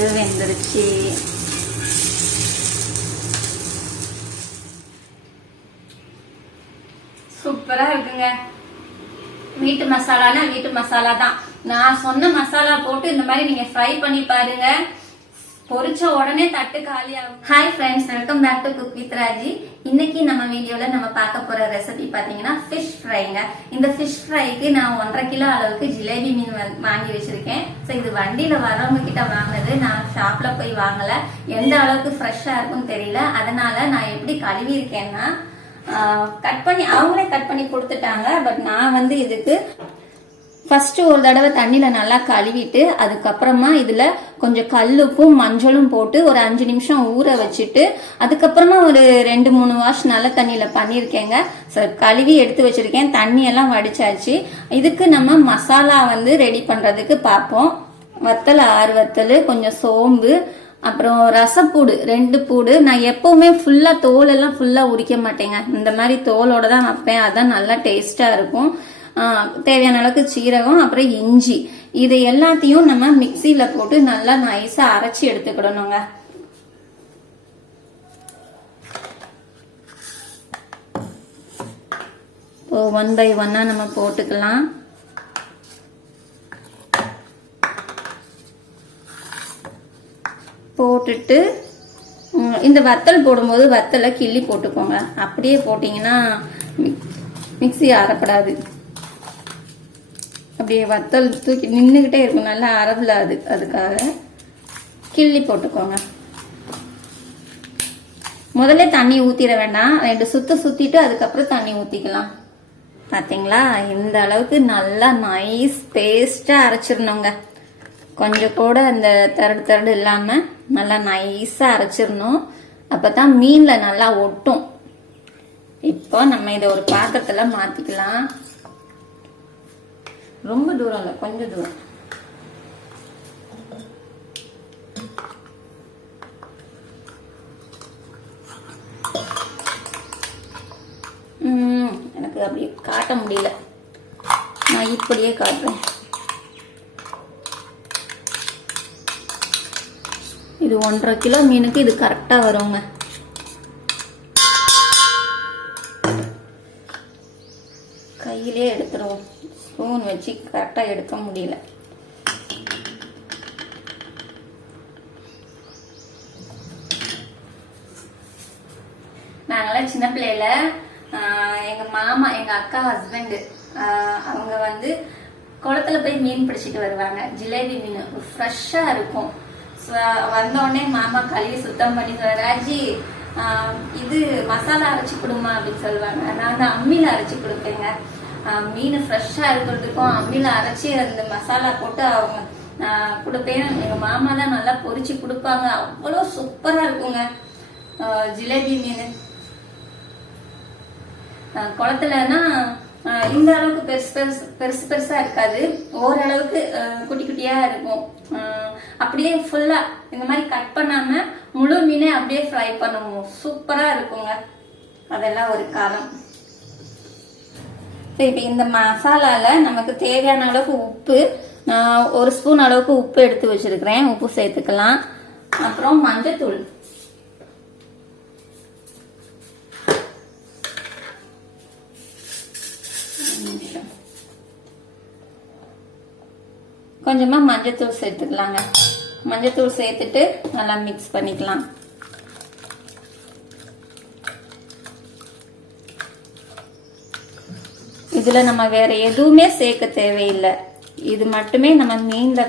வந்து வெந்துருச்சு. சூப்பரா இருக்குங்க. வீட்டு மசாலானா வீட்டு மசாலா தான். நான் சொன்ன மசாலா போட்டு இந்த மாதிரி நீங்க ஃப்ரை பண்ணி பாருங்க. பொரிச்ச உடனே தட்டு காலி ஆகும். Hi friends, welcome back to cook with Raji. இன்னைக்கு நம்ம வீடியோல நம்ம பார்க்க போற ரெசிபி பாத்தீங்கன்னா ஃபிஷ் ஃப்ரைங்க. இந்த ஃபிஷ் ஃப்ரைக்கு நான் 1.5 கிலோ அளவுக்கு ஜிலேபி மீன் வாங்கி வச்சிருக்கேன். ஸோ இது வண்டியில வரவங்க கிட்ட வாங்கினது, நான் ஷாப்ல போய் வாங்கல. எந்த அளவுக்கு ஃப்ரெஷ்ஷா இருக்கும்னு தெரியல. அதனால நான் எப்படி கழுவி இருக்கேன்னா, கட் பண்ணி அவங்களே கட் பண்ணி கொடுத்துட்டாங்க. பட் நான் வந்து இதுக்கு ஃபர்ஸ்ட் ஒரு தடவை தண்ணியில நல்லா கழுவிட்டு அதுக்கப்புறமா இதுல கொஞ்சம் கல்லுப்பும் மஞ்சளும் போட்டு ஒரு 5 நிமிஷம் ஊற வச்சுட்டு அதுக்கப்புறமா ஒரு 2-3 வாஷ் நல்ல தண்ணியில பண்ணிருக்கேங்க. கழுவி எடுத்து வச்சிருக்கேன். தண்ணி எல்லாம் வடிச்சாச்சு. இதுக்கு நம்ம மசாலா வந்து ரெடி பண்றதுக்கு பார்ப்போம். வத்தல் 6 வத்தல், கொஞ்சம் சோம்பு, அப்புறம் ரசப்பூடு 2 பூடு. நான் எப்பவுமே ஃபுல்லா தோல் எல்லாம் ஃபுல்லா உரிக்க மாட்டேங்க. இந்த மாதிரி தோலோட தான் வைப்பேன். அதான் நல்லா டேஸ்டா இருக்கும். தேவையான அளவுக்கு சீரகம், அப்புறம் இஞ்சி, இது எல்லாத்தையும் நம்ம மிக்சியில போட்டு நல்லா நைஸா அரைச்சி எடுத்துக்கிடணுங்க. ஒன் பை ஒன்னா நம்ம போட்டுக்கலாம். போட்டுட்டு இந்த வத்தல் போடும்போது வத்தலை கிள்ளி போட்டுக்கோங்க. அப்படியே போட்டீங்கன்னா மிக்சி அரைப்படாது. அப்படியே வத்தல் தூக்கி நின்றுகிட்டே இருக்கும், நல்லா அரவில்லாது. அதுக்காக கிள்ளி போட்டுக்கோங்க. முதல்ல தண்ணி ஊத்திட வேண்டாம். 2 சுத்து சுத்திட்டு அதுக்கப்புறம் தண்ணி ஊத்திக்கலாம். பாத்தீங்களா, இந்த அளவுக்கு நல்லா நைஸ் பேஸ்டா அரைச்சிடணுங்க. கொஞ்சம் கூட அந்த தரடு தரடு இல்லாம நல்லா நைஸா அரைச்சிடணும். அப்பதான் மீன்ல நல்லா ஒட்டும். இப்போ நம்ம இதை ஒரு பாத்திரத்துல மாத்திக்கலாம். ரொம்ப தூரம் இல்லை, கொஞ்சம் தூரம். எனக்கு அப்படி காட்ட முடியல, நான் இப்படியே காட்டுறேன். இது 1.5 கிலோ மீனுக்கு இது கரெக்டா வருங்க. கையிலே எடுத்துருவோம். ஸ்பூன் வச்சு கரெக்டா எடுக்க முடியல. நாங்களாம் சின்ன பிள்ளையில எங்க மாமா, எங்க அக்கா ஹஸ்பண்ட், அவங்க வந்து குளத்துல போய் மீன் பிடிச்சிட்டு வருவாங்க. ஜிலேபி மீன் ஃப்ரெஷ்ஷா இருக்கும். வந்தோடனே மாமா கழுவி சுத்தம் பண்ணி ராஜி இது மசாலா அரைச்சி கொடுமா அப்படின்னு சொல்லுவாங்க. நான் அம்மியில அரைச்சி கொடுப்பேங்க. மீன் ஃப்ரெஷ்ஷா இருக்கிறதுக்கும் அம்மியில அரைச்சி அந்த மசாலா போட்டு அவங்க கொடுப்பேன். எங்க மாமா தான் நல்லா பொரிச்சு கொடுப்பாங்க. அவ்வளோ சூப்பரா இருக்குங்க ஜிலேபி மீன். குளத்துலன்னா இந்த அளவுக்கு பெருசு பெருசா இருக்காது, ஓரளவுக்கு குட்டி குட்டியா இருக்கும். அப்படியே ஃபுல்லா இந்த மாதிரி கட் பண்ணாம முழு மீனே அப்படியே ஃப்ரை பண்ணுவோம். சூப்பரா இருக்குங்க. அதெல்லாம் ஒரு காலம். இப்போ இந்த மசாலால நமக்கு தேவையான அளவுக்கு உப்பு, நான் 1 ஸ்பூன் அளவுக்கு உப்பு எடுத்து வச்சிருக்கிறேன். உப்பு சேர்த்துக்கலாம். அப்புறம் மஞ்சத்தூள், கொஞ்சமா மஞ்சத்தூள் சேர்த்துக்கலாங்க. மஞ்சத்தூள் சேர்த்துட்டு நல்லா மிக்ஸ் பண்ணிக்கலாம். இதுல நம்ம வேற எதுவுமே சேர்க்க தேவையில்லை. இது மட்டுமே நம்ம மீன்ல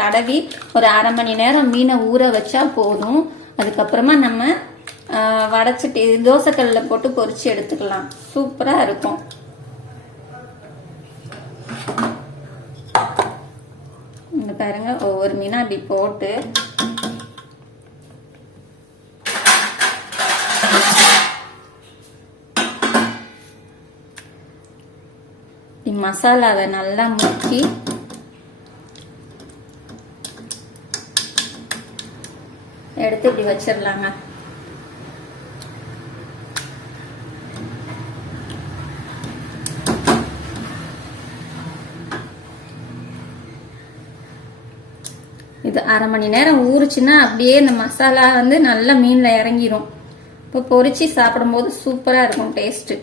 தடவி ஒரு 1/2 மணி நேரம் மீனை ஊற வச்சா போதும். அதுக்கப்புறமா நம்ம வடைச்சிட்டு தோசைக்கல்ல போட்டு பொரிச்சு எடுத்துக்கலாம். சூப்பரா இருக்கும். இந்த பாருங்க, ஒவ்வொரு மீனா அப்படி போட்டு மசாலாவை நல்லா முக்கி எடுத்து இப்படி வச்சிடலாங்க. இது அரை மணி நேரம் ஊறுச்சுன்னா அப்படியே இந்த மசாலா வந்து நல்லா மீன்ல இறங்கிரும். இப்போ பொரிச்சு சாப்பிடும்போது சூப்பரா இருக்கும் டேஸ்ட்.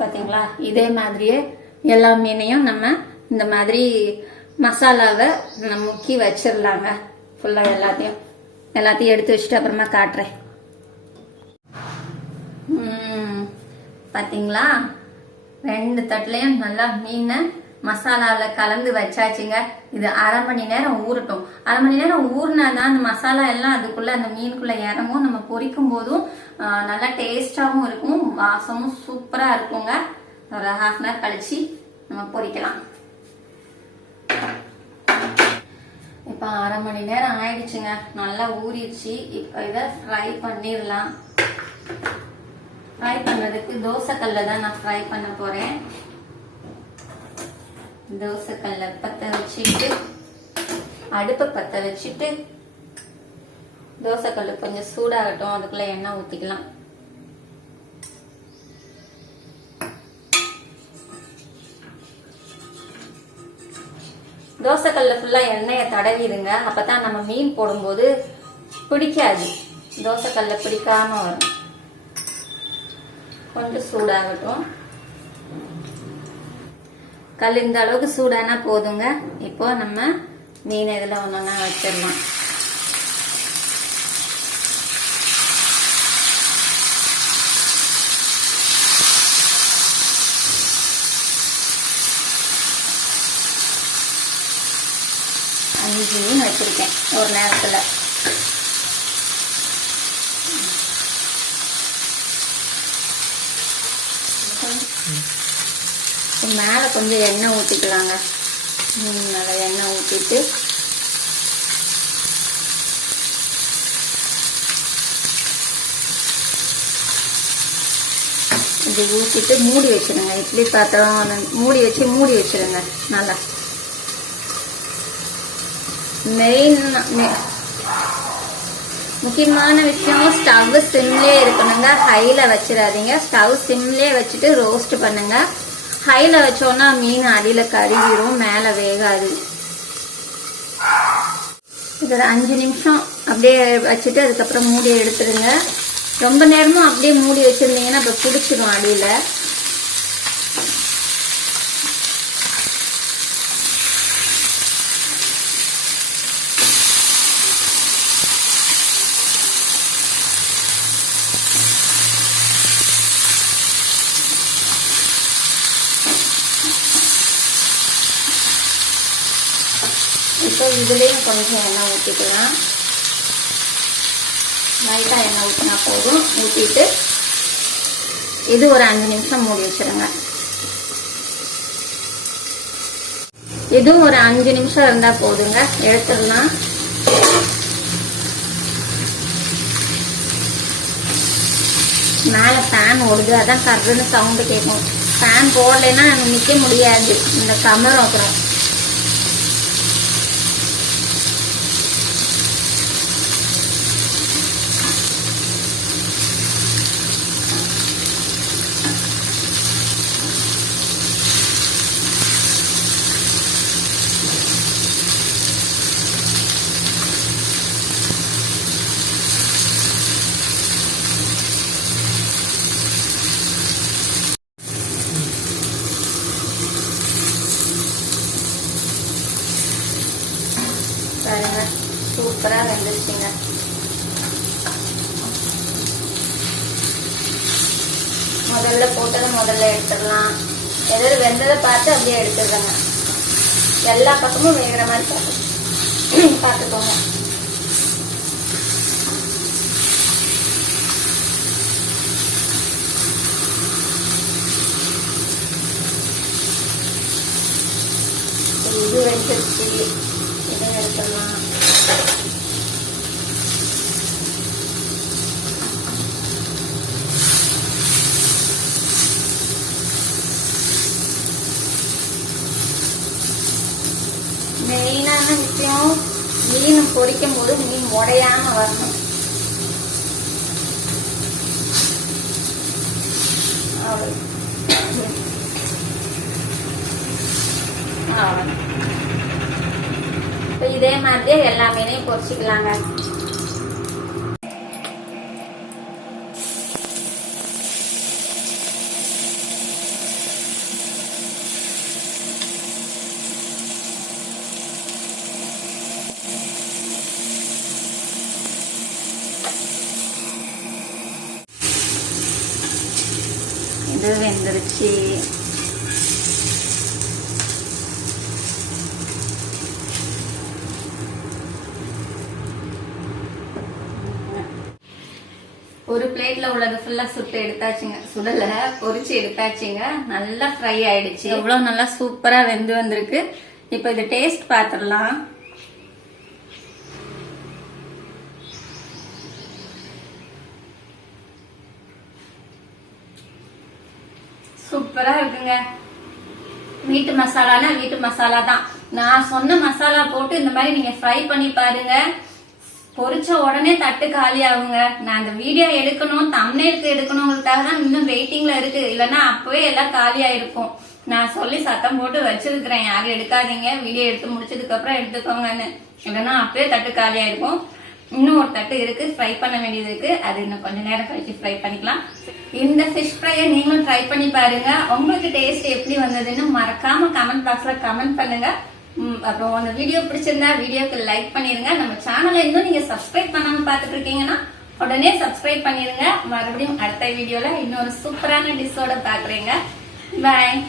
பார்த்தீங்களா, இதே மாதிரியே எல்லா மீனையும் நம்ம இந்த மாதிரி மசாலாவை முக்கி வச்சிடலாங்க. ஃபுல்லாக எல்லாத்தையும் எடுத்து வச்சுட்டு அப்புறமா காட்டுறேன். பார்த்தீங்களா, 2 தட்டுலையும் நல்லா மீனை மசாலாவில் கலந்து வச்சாச்சுங்க. இது அரை மணி நேரம் ஊறட்டும். அரை மணி நேரம் ஊறினாதான் அந்த மசாலா எல்லாம் அதுக்குள்ள அந்த மீனுக்குள்ள இறங்கும். நம்ம பொரிக்கும் போதும் நல்லா டேஸ்டாவும் இருக்கும், வாசமும் சூப்பரா இருக்குங்க. ஒரு ½ மணி நேரம் கழிச்சு நம்ம பொரிக்கலாம். இப்ப அரை மணி நேரம் ஆயிடுச்சுங்க, நல்லா ஊறிடுச்சு. இப்ப இதை ஃப்ரை பண்ணிடலாம். ஃப்ரை பண்ணதுக்கு தோசைக்கல்ல தான் நான் ஃப்ரை பண்ண போறேன். தோசைக்கல்ல பற்ற வச்சுட்டு அடுப்பை பற்ற வச்சுட்டு தோசைக்கல்லு கொஞ்சம் சூடாகட்டும். அதுக்குள்ள எண்ணெய் ஊத்திக்கலாம். தோசைக்கல்ல ஃபுல்லா எண்ணெயை தடவிடுங்க. அப்பதான் நம்ம மீன் போடும்போது பிடிக்காது, தோசைக்கல்ல பிடிக்காம வரும். கொஞ்சம் சூடாகட்டும். கல் இந்த அளவுக்கு சூடானா போதுங்க. இப்போ நம்ம மீன் இதில் ஒன்றா வச்சிடலாம். மீன் வச்சிருக்கேன் ஒரு நேரத்தில். மேலே கொஞ்சம் எண்ணெய் ஊற்றிக்கலாங்க. மேலே எண்ணெய் ஊற்றிட்டு இது ஊற்றிட்டு மூடி வச்சிருங்க. இட்லி பாத்திரம் மூடி வச்சிருங்க. நல்லா முக்கியமான விஷயம், ஸ்டவ் சிம்லே இருக்கணுங்க. ஹைல வச்சிடாதீங்க. ஸ்டவ் சிம்லே வச்சுட்டு ரோஸ்ட் பண்ணுங்க. ஹைல வச்சோம்னா மீன் அடியில கருகிரும், மேல வேகாது. இது ஒரு 5 நிமிஷம் அப்படியே வச்சுட்டு அதுக்கப்புறம் மூடி எடுத்துருங்க. ரொம்ப நேரமும் அப்படியே மூடி வச்சிருந்தீங்கன்னா அப்ப பிடிச்சிடும் அடியில. இப்போ இதுலேயும் கொஞ்சம் எண்ணெய் ஊற்றிக்கலாம். லைட்டாக எண்ணெய் ஊற்றினா போதும். ஊற்றிட்டு இது ஒரு 5 நிமிஷம் மூடி வச்சிருங்க. இதுவும் ஒரு 5 நிமிஷம் இருந்தால் போதுங்க, எடுத்துடலாம். மேலே ஃபேன் ஓடுது, அதான் கர்ன்னு சவுண்டு கேட்கும். ஃபேன் போடலைன்னா நிற்க முடியாது, இந்த கமரம் அப்புறம். பாருங்க, சூப்பரா வெந்துருச்சுங்க. முதல்ல போட்டதை முதல்ல எடுத்துடலாம். எதாவது வெந்ததை பார்த்து அப்படியே எடுத்துடுறேங்க. எல்லா பக்கமும் வேகிற மாதிரி பார்த்துக்கோங்க. இது வெந்துருச்சு, இதை எடுத்துடலாம். மெயினான விஷயம் மீன் பொரிக்கும் போது மீன் உடையாம வரணும். இதே மாதிரியே எல்லா மீனையும் பொரிச்சுக்கலாங்க. இது வெந்துருச்சு. ஒரு பிளேட்ல உள்ளது ஃபுல்லா சுட்டு எடுத்தாச்சுங்க. சுடல, பொரிச்சு எடுத்தாச்சுங்க. நல்லா ஃப்ரை ஆயிடுச்சு. எவ்வளவு நல்லா சூப்பரா வெந்து வந்திருக்கு. இப்ப இது டேஸ்ட் பாத்துடலாம். சூப்பரா இருக்குங்க. வீட்டு மசாலானா வீட்டு மசாலா தான். நான் சொன்ன மசாலா போட்டு இந்த மாதிரி நீங்க ஃப்ரை பண்ணி பாருங்க. பொரிச்ச உடனே தட்டு காலி ஆகுங்க. நான் அந்த வீடியோ எடுக்கணும், தம்ப்நெயிலுக்கு எடுக்கணுங்கிறதுக்காக தான் இன்னும் வெயிட்டிங்ல இருக்கு. இல்லைன்னா அப்பவே எல்லாம் காலி ஆயிருக்கும். நான் சொல்லி சத்தம் போட்டு வச்சிருக்கிறேன், யாரும் எடுக்காதீங்க, வீடியோ எடுத்து முடிச்சதுக்கு அப்புறம் எடுத்துக்கோங்கன்னு. இல்லைன்னா அப்பவே தட்டு காலி ஆயிருக்கும். இன்னும் ஒரு தட்டு இருக்கு, ஃப்ரை பண்ண வேண்டியது இருக்கு. அது இன்னும் கொஞ்ச நேரம் கழிச்சு ஃப்ரை பண்ணிக்கலாம். இந்த ஃபிஷ் ஃப்ரையை நீங்களும் ட்ரை பண்ணி பாருங்க. உங்களுக்கு டேஸ்ட் எப்படி வந்ததுன்னு மறக்காம கமெண்ட் பாக்ஸ்ல கமெண்ட் பண்ணுங்க. அப்புறம் அந்த வீடியோ பிடிச்சிருந்தா வீடியோக்கு லைக் பண்ணிருங்க. நம்ம சேனலை இன்னும் நீங்க சப்ஸ்கிரைப் பண்ணாம பாத்துட்டு இருக்கீங்கன்னா உடனே சப்ஸ்கிரைப் பண்ணிருங்க. மறுபடியும் அடுத்த வீடியோல இன்னொரு சூப்பரான டிஷ்ஷோட பாக்குறீங்க. பாய்.